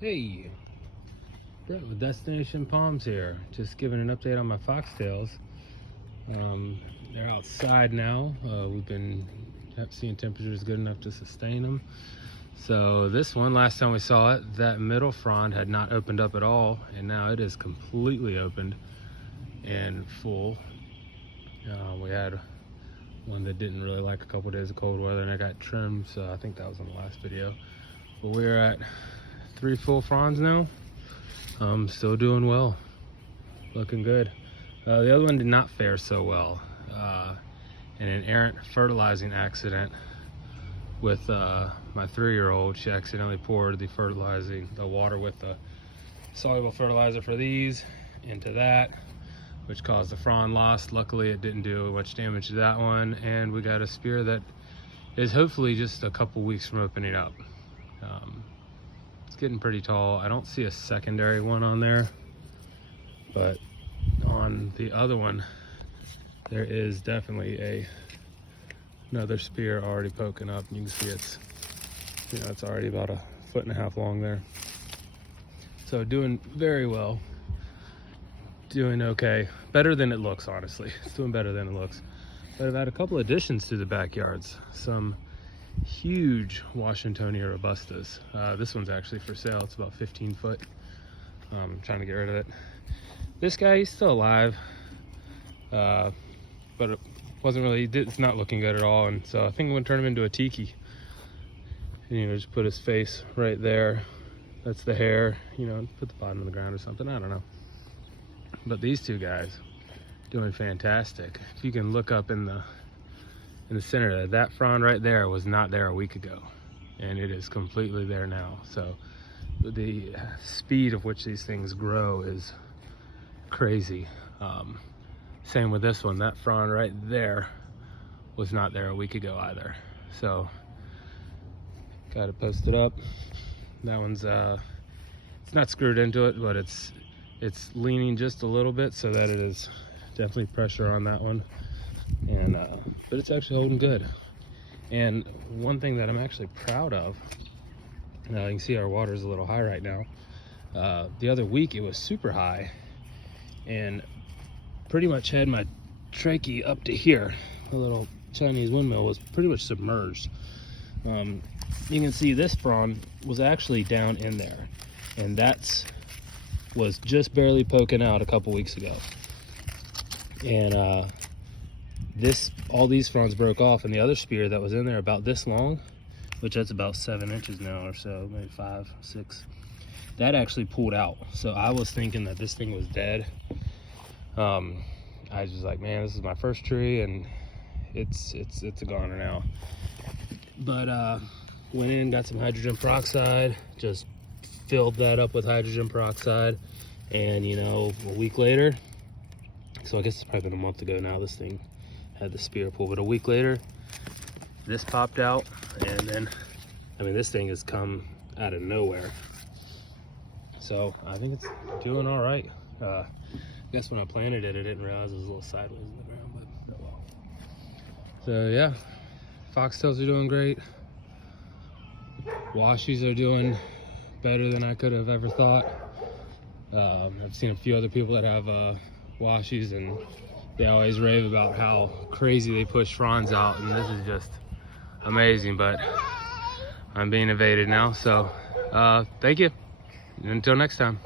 Hey, Brett with Destination Palms here. Just giving an update on my foxtails. They're outside now. We've been seeing temperatures good enough to sustain them. So this one, last time we saw it, that middle frond had not opened up at all, and now it is completely opened and full. We had one that didn't really like a couple days of cold weather, and I got trimmed, so I think that was in the last video. But we're at 3 full fronds now. Still doing well, looking good. The other one did not fare so well. In an errant fertilizing accident with my 3-year-old, she accidentally poured the water with the soluble fertilizer for these into that, which caused the frond loss. Luckily it didn't do much damage to that one, and we got a spear that is hopefully just a couple weeks from opening up. It's getting pretty tall. I don't see a secondary one on there, but on the other one there is definitely another spear already poking up. You can see it's already about 1.5 foot long there. So doing very well, doing okay, better than it looks. Honestly, it's doing better than it looks. But I've had a couple additions to the backyards. Some huge Washingtonia robustas. This one's actually for sale. It's about 15 foot. I'm trying to get rid of it. This guy, he's still alive, but it wasn't really, it's not looking good at all. And so I think I'm gonna turn him into a tiki. And, just put his face right there. That's the hair, put the bottom of the ground or something, I don't know. But these two guys doing fantastic. If you can look up in the center, that frond right there was not there a week ago, and it is completely there now. So the speed of which these things grow is crazy. Same with this one. That frond right there was not there a week ago either. So got it posted up. That one's it's not screwed into it, but it's leaning just a little bit, so that it is definitely pressure on that one. And but it's actually holding good. And one thing that I'm actually proud of, you can see our water is a little high right now. The other week it was super high and pretty much had my trachea up to here. The little Chinese windmill was pretty much submerged. You can see this frond was actually down in there, and was just barely poking out a couple weeks ago. And all these fronds broke off, and the other spear that was in there about this long, which that's about 7 inches now or so, maybe 5, 6, that actually pulled out. So I was thinking that this thing was dead. I was just like, man, this is my first tree, and it's a goner now. But went in, got some hydrogen peroxide, just filled that up with hydrogen peroxide, and a week later, so I guess it's probably been a month ago now, this thing had the spear pull, but a week later this popped out. And then this thing has come out of nowhere, so I think it's doing all right. I guess when I planted it, I didn't realize it was a little sideways in the ground, but oh well. So yeah, foxtails are doing great. Washies are doing better than I could have ever thought. I've seen a few other people that have washies, and they always rave about how crazy they push fronds out, and this is just amazing. But I'm being evaded now, so thank you. Until next time.